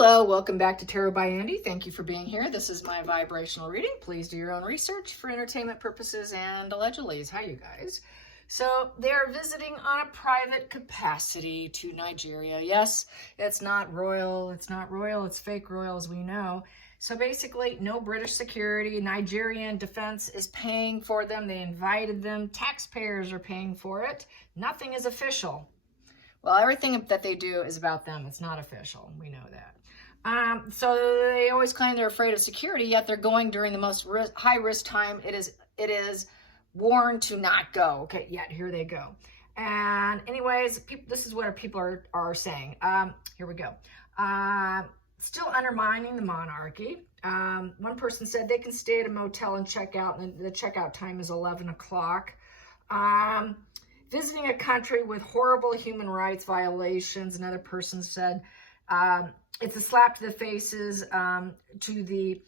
Hello, welcome back to Tarot by Andy. Thank you for being here. This is my vibrational reading. Please do your own research for entertainment purposes and allegedly. Hi, you guys. So they are visiting on a private capacity to Nigeria. Yes, it's not royal. It's not royal. It's fake royal, as we know. So basically, no British security. Nigerian defense is paying for them. They invited them. Taxpayers are paying for it. Nothing is official. Well, everything that they do is about them. It's not official. We know that. So they always claim they're afraid of security, yet they're going during the most high-risk time. It is warned to not go. Okay, yet here they go. And anyways, this is what people are saying. Here we go. Still undermining the monarchy. One person said they can stay at a motel and check out, and the checkout time is 11 o'clock. Visiting a country with horrible human rights violations. Another person said it's a slap to the faces to the,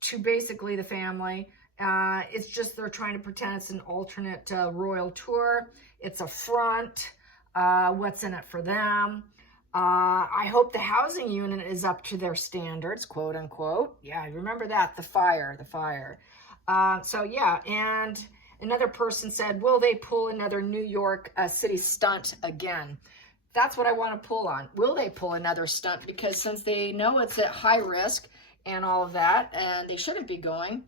to basically the family. It's just they're trying to pretend it's an alternate royal tour. It's a front. What's in it for them? I hope the housing unit is up to their standards, quote unquote. Yeah, remember that, the fire. So yeah, and another person said, will they pull another New York City stunt again? That's what I want to pull on. Will they pull another stunt? Because since they know it's at high risk and all of that, and they shouldn't be going,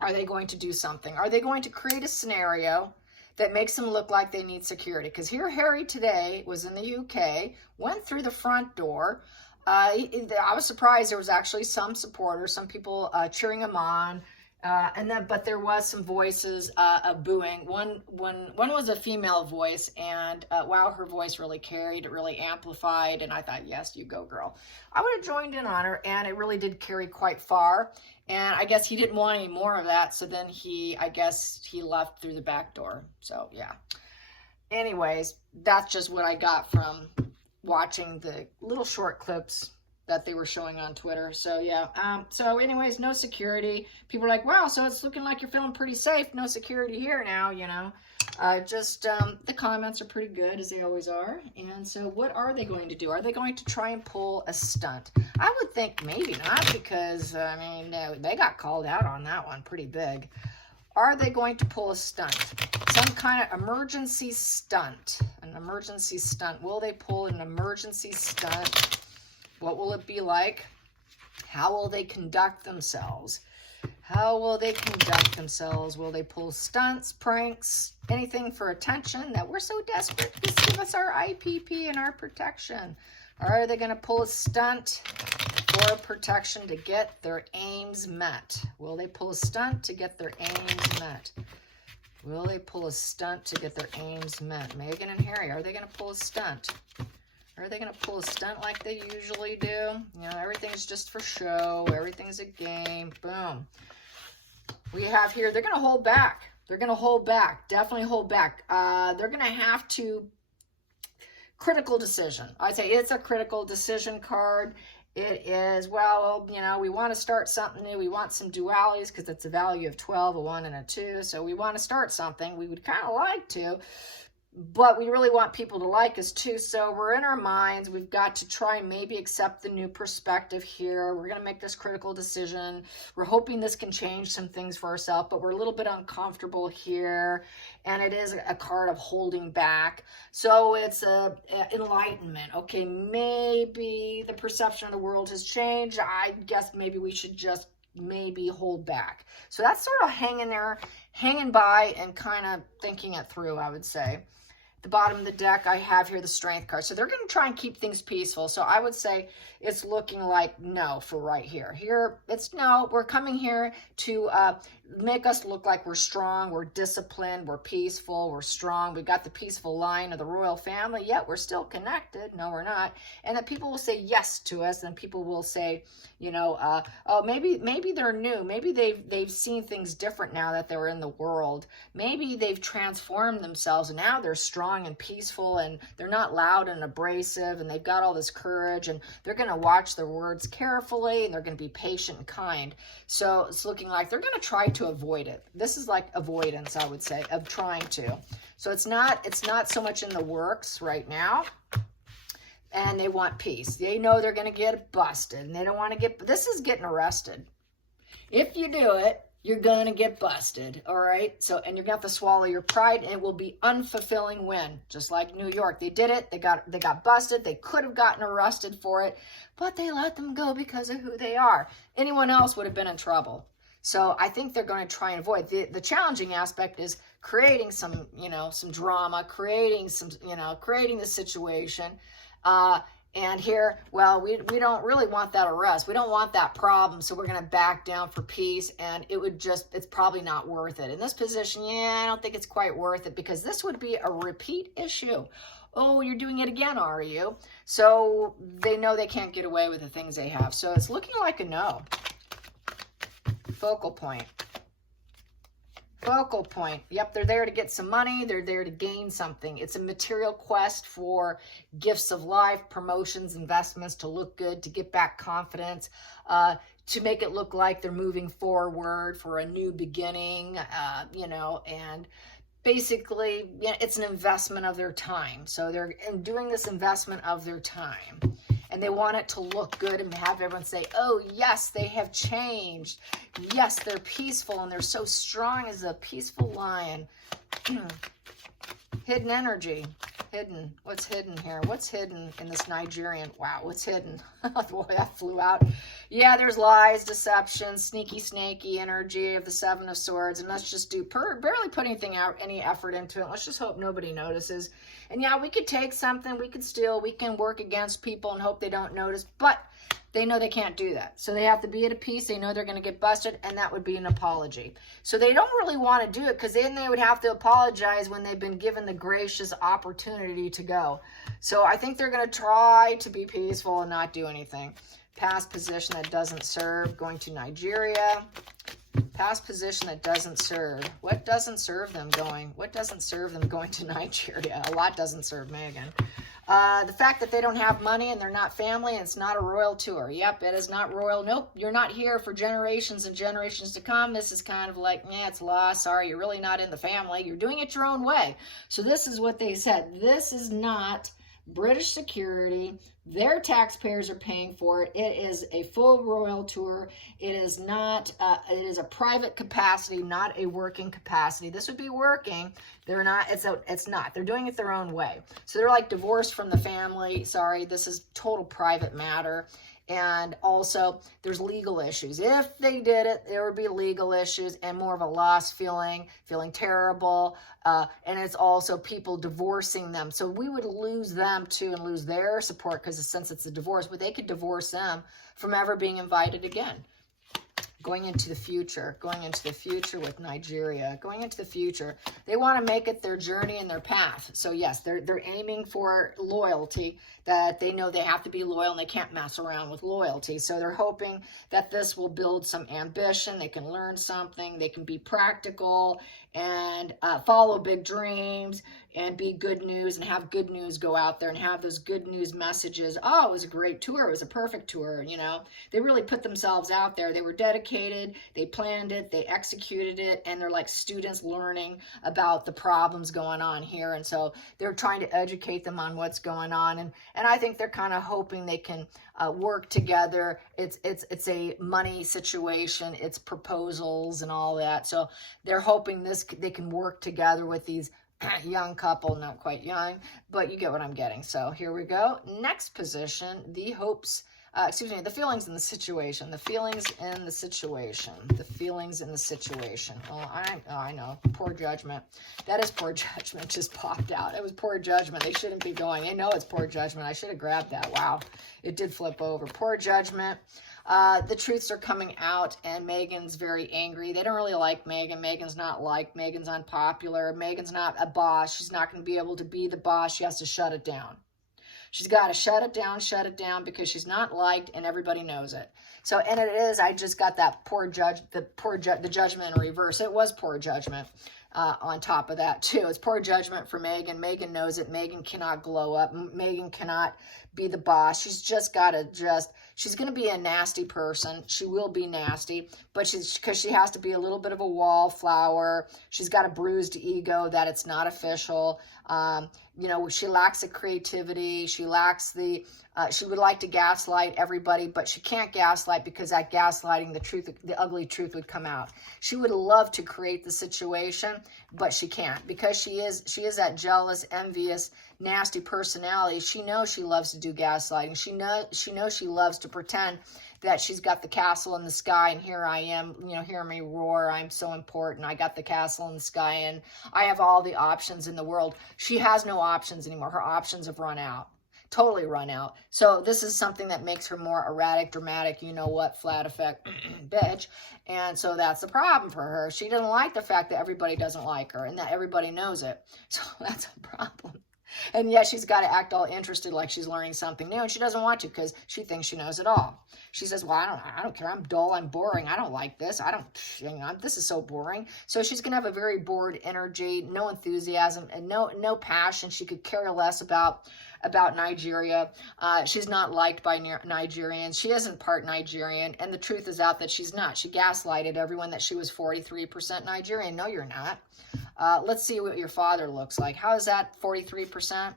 are they going to do something? Are they going to create a scenario that makes them look like they need security? Because here Harry today was in the UK, went through the front door. I was surprised there was actually some supporters, some people cheering him on. But there was some voices of booing. One was a female voice, and wow, her voice really carried, it really amplified, and I thought, yes, you go, girl. I would have joined in on her, and it really did carry quite far. And I guess he didn't want any more of that, so then I guess he left through the back door. So yeah. Anyways, that's just what I got from watching the little short clips that they were showing on Twitter. So yeah, so anyways, no security. People are like, wow, so it's looking like you're feeling pretty safe. No security here now, the comments are pretty good, as they always are. And so what are they going to do? Are they going to try and pull a stunt? I would think maybe not, because they got called out on that one pretty big. Are they going to pull a stunt? Some kind of emergency stunt. An emergency stunt. Will they pull an emergency stunt? What will it be like? How will they conduct themselves? How will they conduct themselves? Will they pull stunts, pranks, anything for attention that we're so desperate? Just give us our IPP and our protection. Or are they going to pull a stunt for protection to get their aims met? Will they pull a stunt to get their aims met? Will they pull a stunt to get their aims met? Meghan and Harry, are they going to pull a stunt? Are they going to pull a stunt like they usually do? Everything's just for show. Everything's a game. Boom. We have here, they're going to hold back. They're going to hold back. Definitely hold back. They're going to have to, critical decision. I'd say it's a critical decision card. It is, well, we want to start something new. We want some dualities because it's a value of 12, a 1 and a 2. So we want to start something. We would kind of like to. But we really want people to like us too. So we're in our minds. We've got to try and maybe accept the new perspective here. We're going to make this critical decision. We're hoping this can change some things for ourselves, but we're a little bit uncomfortable here. And it is a card of holding back. So it's a enlightenment. Okay, maybe the perception of the world has changed. I guess maybe we should just maybe hold back. So that's sort of hanging there, hanging by and kind of thinking it through, I would say. The bottom of the deck, I have here the Strength card. So they're going to try and keep things peaceful. So I would say it's looking like no for right here. Here, it's no. We're coming here to make us look like we're strong, we're disciplined, we're peaceful, we're strong. We've got the peaceful line of the royal family, yet we're still connected. No, we're not. And that people will say yes to us, and people will say, oh, maybe they're new. Maybe they've seen things different now that they're in the world. Maybe they've transformed themselves, and now they're strong and peaceful, and they're not loud and abrasive, and they've got all this courage, and they're going to watch their words carefully, and they're going to be patient and kind. So it's looking like they're going to try to avoid it. This is like avoidance, I would say, of trying to. So it's not so much in the works right now. and they want peace. They know they're going to get busted, and they don't want to get, this is getting arrested. If you do it, you're going to get busted, all right? So, and you're going to have to swallow your pride, and it will be unfulfilling win, just like New York. They did it. They got busted. They could have gotten arrested for it, but they let them go because of who they are. Anyone else would have been in trouble. So I think they're going to try and avoid. The challenging aspect is creating some, some drama, creating the situation. And here, well, we don't really want that arrest. We don't want that problem. So we're going to back down for peace. And it's probably not worth it. In this position, I don't think it's quite worth it, because this would be a repeat issue. Oh, you're doing it again, are you? So they know they can't get away with the things they have. So it's looking like a no. Focal point. Focal point. Yep, they're there to get some money. They're there to gain something. It's a material quest for gifts of life, promotions, investments, to look good, to get back confidence, to make it look like they're moving forward for a new beginning, and basically, it's an investment of their time. So they're doing this investment of their time. And they want it to look good and have everyone say, oh, yes, they have changed. Yes, they're peaceful, and they're so strong as a peaceful lion. Hidden energy. Hidden. What's hidden here? What's hidden in this Nigerian? Wow, what's hidden? Boy, that flew out. Yeah, there's lies, deception, sneaky, snaky energy of the Seven of Swords. And let's just do barely put any effort into it. Let's just hope nobody notices. And yeah, we could take something, we could steal, we can work against people and hope they don't notice. But they know they can't do that. So they have to be at a peace. They know they're going to get busted, and that would be an apology. So they don't really want to do it, because then they would have to apologize when they've been given the gracious opportunity to go. So I think they're going to try to be peaceful and not do anything. Past position that doesn't serve, going to Nigeria. Past position that doesn't serve. What doesn't serve them going? What doesn't serve them going to Nigeria? A lot doesn't serve Megan. The fact that they don't have money and they're not family, and it's not a royal tour. Yep, it is not royal. Nope, you're not here for generations and generations to come. This is kind of like, it's lost. Sorry, you're really not in the family. You're doing it your own way. So this is what they said. This is not British security. Their taxpayers are paying for it. It is a full royal tour. It is not, it is a private capacity, not a working capacity. This would be working. They're not, it's not. They're doing it their own way. So they're like divorced from the family. Sorry, this is total private matter. And also, there's legal issues. If they did it, there would be legal issues and more of a loss feeling terrible. And it's also people divorcing them. So we would lose them too, and lose their support, because since it's a divorce, but they could divorce them from ever being invited again. Going into the future with Nigeria, going into the future. They want to make it their journey and their path. So yes, they're aiming for loyalty, that they know they have to be loyal and they can't mess around with loyalty. So they're hoping that this will build some ambition. They can learn something. They can be practical and follow big dreams and be good news, and have good news go out there and have those good news messages. Oh, it was a great tour. It was a perfect tour. They really put themselves out there. They were dedicated. They planned it. They executed it. And they're like students learning about the problems going on here. And so they're trying to educate them on what's going on. And I think they're kind of hoping they can work together. It's a money situation. It's proposals and all that. So they're hoping they can work together with these young couple, not quite young, but you get what I'm getting. So here we go. Next position, the hopes, the feelings in the situation. The feelings in the situation. The feelings in the situation. Well, I know, poor judgment. That is poor judgment, just popped out. It was poor judgment. They shouldn't be going. They know it's poor judgment. I should have grabbed that. Wow, it did flip over. Poor judgment. The truths are coming out, and Megan's very angry. They don't really like Megan. Megan's not liked. Megan's unpopular. Megan's not a boss. She's not going to be able to be the boss. She has to shut it down. She's got to shut it down because she's not liked, and everybody knows it. So, and it is, I just got that the judgment in reverse. It was poor judgment. on top of that too. It's poor judgment for Megan. Megan knows it. Megan cannot glow up. Megan cannot be the boss. She's just got to she's going to be a nasty person. She will be nasty, but because she has to be a little bit of a wallflower. She's got a bruised ego that it's not official. You know, she lacks the creativity. She lacks the, she would like to gaslight everybody, but she can't gaslight because that gaslighting, the ugly truth would come out. She would love to create the situation, but she can't because she is that jealous, envious, nasty personality. She knows she loves to do gaslighting. She knows she loves to pretend that she's got the castle in the sky and here I am, you know, hear me roar, I'm so important, I got the castle in the sky and I have all the options in the world. She has no options anymore. Her options have run out, totally run out. So this is something that makes her more erratic, dramatic, you know what, flat effect, bitch. And so that's the problem for her. She doesn't like the fact that everybody doesn't like her and that everybody knows it. So that's a problem. And yet she's got to act all interested like she's learning something new, and she doesn't want to because she thinks she knows it all. She says, well, I don't care. I'm dull. I'm boring. I don't like this. This is so boring. So she's going to have a very bored energy, no enthusiasm, and no passion. She could care less about Nigeria. She's not liked by Nigerians. She isn't part Nigerian, and the truth is out that she's not. She gaslighted everyone that she was 43% Nigerian. No, you're not. Let's see what your father looks like. How is that 43%?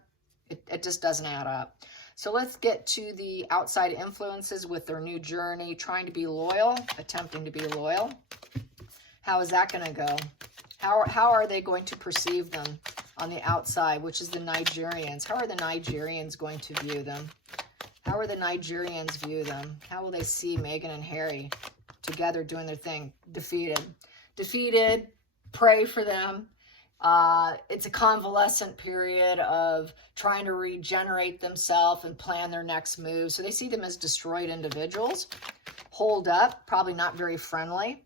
It just doesn't add up. So let's get to the outside influences with their new journey, trying to be loyal, attempting to be loyal. How is that going to go? How are they going to perceive them on the outside, which is the Nigerians? How are the Nigerians going to view them? How are the Nigerians view them? How will they see Meghan and Harry together doing their thing? Defeated. Defeated. Pray for them. It's a convalescent period of trying to regenerate themselves and plan their next move. So they see them as destroyed individuals, holed up, probably not very friendly.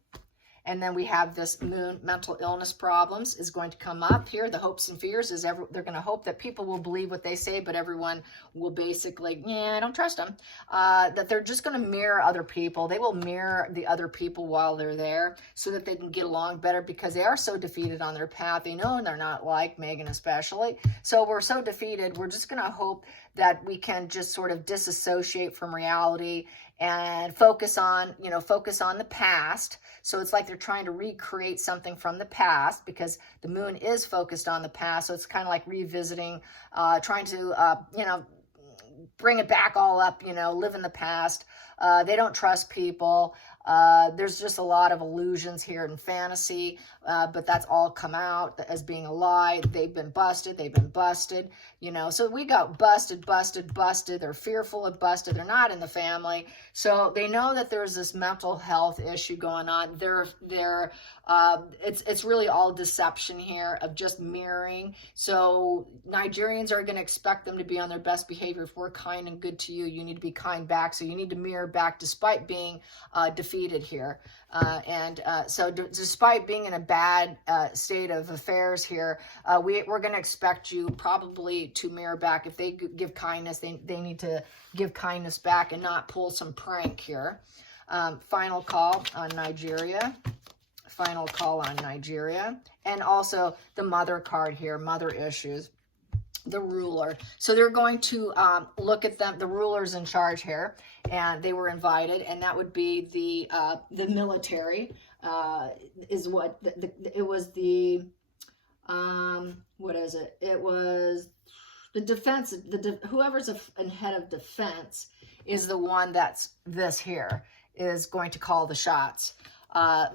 And then we have this moon, mental illness problems is going to come up here. The hopes and fears is they're going to hope that people will believe what they say, but everyone will basically, yeah, I don't trust them. That they're just going to mirror other people. They will mirror the other people while they're there so that they can get along better because they are so defeated on their path. They know they're not like Meghan especially. So we're so defeated. We're just going to hope that we can just sort of disassociate from reality and focus on the past. So it's like they're trying to recreate something from the past because the moon is focused on the past. So it's kind of like revisiting, trying to, bring it back all up, live in the past. They don't trust people. There's just a lot of illusions here in fantasy, but that's all come out as being a lie. They've been busted. So we got busted. They're fearful of busted. They're not in the family. So they know that there's this mental health issue going on. It's really all deception here of just mirroring. So Nigerians are going to expect them to be on their best behavior. If we're kind and good to you, you need to be kind back. So you need to mirror back despite being defeated here. So despite being in a bad state of affairs here, we're going to expect you probably to mirror back. If they give kindness, they need to give kindness back and not pull some prank here. Final call on Nigeria. Final call on Nigeria. And also the mother card here, mother issues. The ruler. So they're going to look at them. The ruler's in charge here, and they were invited, and that would be the military. Is what it was the what is it? It was the defense. Whoever's a head of defense is the one that's this here is going to call the shots.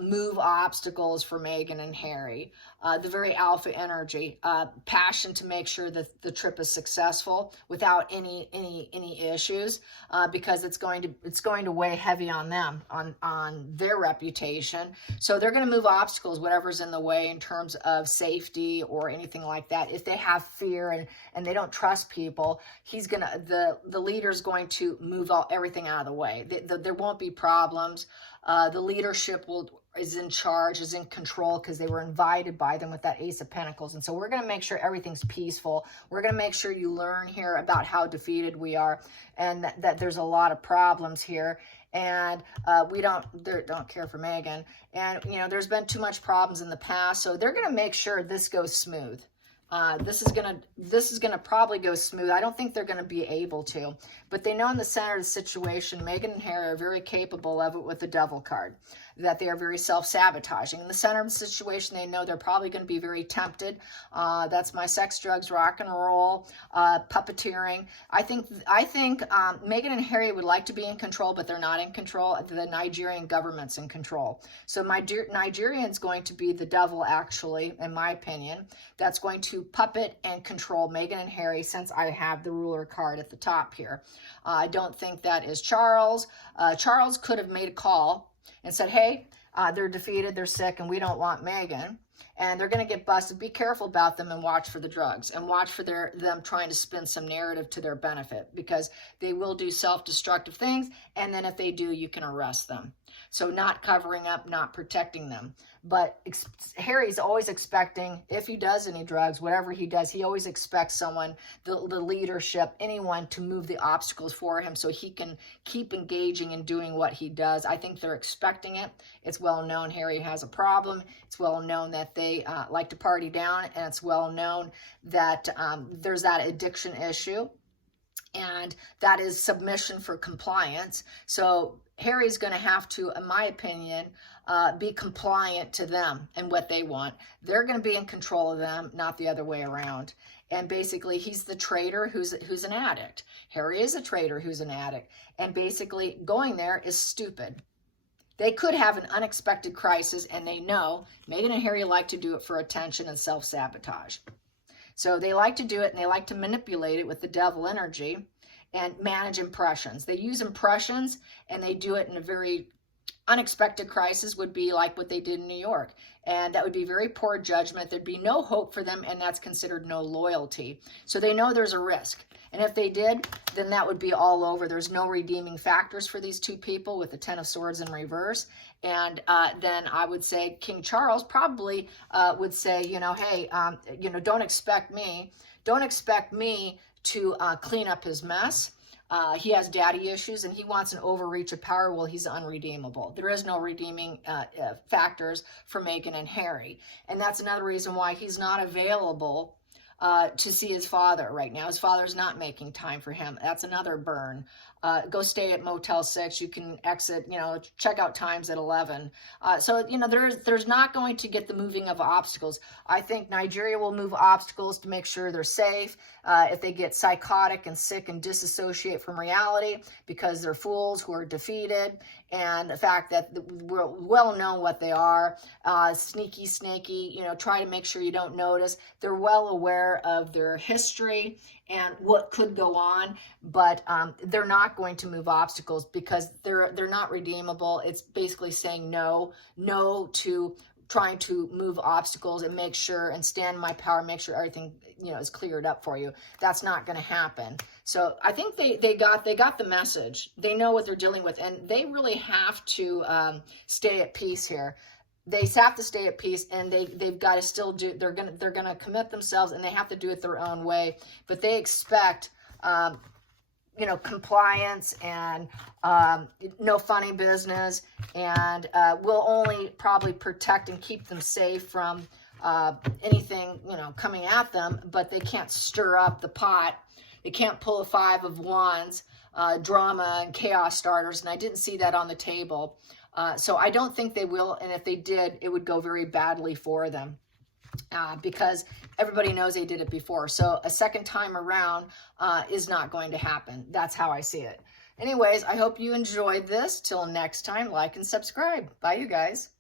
Move obstacles for Meghan and Harry, the very alpha energy, passion to make sure that the trip is successful without any issues, because it's going to weigh heavy on them, on their reputation. So they're going to move obstacles, whatever's in the way in terms of safety or anything like that. If they have fear and they don't trust people, the leader's going to move everything out of the way. There won't be problems. The leadership will is in charge, is in control, because they were invited by them with that Ace of Pentacles. And so we're going to make sure everything's peaceful. We're going to make sure you learn here about how defeated we are, and that there's a lot of problems here. And we don't care for Megan. And, you know, there's been too much problems in the past. So they're going to make sure this goes smooth. This is gonna probably go smooth. I don't think they're gonna be able to, but they know in the center of the situation, Megan and Harry are very capable of it with the Devil card, that they are very self-sabotaging. In the center of the situation, they know they're probably going to be very tempted. That's my sex, drugs, rock and roll, puppeteering. I think Megan and Harry would like to be in control, but they're not in control. The Nigerian government's in control. So Nigerian's going to be the devil, actually, in my opinion. That's going to puppet and control Megan and Harry, since I have the ruler card at the top here. I don't think that is Charles. Charles could have made a call and said, hey, they're defeated, they're sick, and we don't want Megan, and they're going to get busted. Be careful about them and watch for the drugs, and watch for them trying to spin some narrative to their benefit, because they will do self-destructive things, and then if they do, you can arrest them. So not covering up, not protecting them. But Harry's always expecting, if he does any drugs, whatever he does, he always expects someone, the leadership, anyone to move the obstacles for him so he can keep engaging and doing what he does. I think they're expecting it. It's well known Harry has a problem. It's well known that they like to party down, and it's well known that there's that addiction issue. And that is submission for compliance. So Harry's going to have to, in my opinion, be compliant to them and what they want. They're going to be in control of them, not the other way around. And basically, he's the traitor who's an addict. Harry is a traitor who's an addict. And basically, going there is stupid. They could have an unexpected crisis, and they know Meghan and Harry like to do it for attention and self-sabotage. So they like to do it, and they like to manipulate it with the devil energy and manage impressions. They use impressions, and they do it in a very unexpected crisis, would be like what they did in New York. And that would be very poor judgment. There'd be no hope for them, and that's considered no loyalty. So they know there's a risk. And if they did, then that would be all over. There's no redeeming factors for these two people with the Ten of Swords in reverse. And then I would say King Charles probably would say, you know, hey, you know, don't expect me to clean up his mess. He has daddy issues, and he wants an overreach of power. Well, he's unredeemable. There is no redeeming factors for Meghan and Harry. And that's another reason why he's not available to see his father right now. His father's not making time for him. That's another burn. Go stay at Motel 6. You can exit, you know, check out times at 11. So, you know, there's not going to get the moving of obstacles. I think Nigeria will move obstacles to make sure they're safe. If they get psychotic and sick and disassociate from reality because they're fools who are defeated, and the fact that we're well known what they are, sneaky, snaky, you know, try to make sure you don't notice. They're well aware of their history and what could go on, but they're not going to move obstacles because they're not redeemable. It's basically saying no to trying to move obstacles and make sure and stand in my power, make sure everything, you know, is cleared up for you. That's not going to happen. So I think they got the message. They know what they're dealing with, and they really have to stay at peace here. They have to stay at peace, and they've got to still do. They're gonna commit themselves, and they have to do it their own way. But they expect, you know, compliance and no funny business, and will only probably protect and keep them safe from anything, you know, coming at them. But they can't stir up the pot. They can't pull a 5 of Wands, drama and chaos starters, and I didn't see that on the table. So I don't think they will, and if they did, it would go very badly for them because everybody knows they did it before. So a second time around is not going to happen. That's how I see it. Anyways, I hope you enjoyed this. Till next time, like and subscribe. Bye, you guys.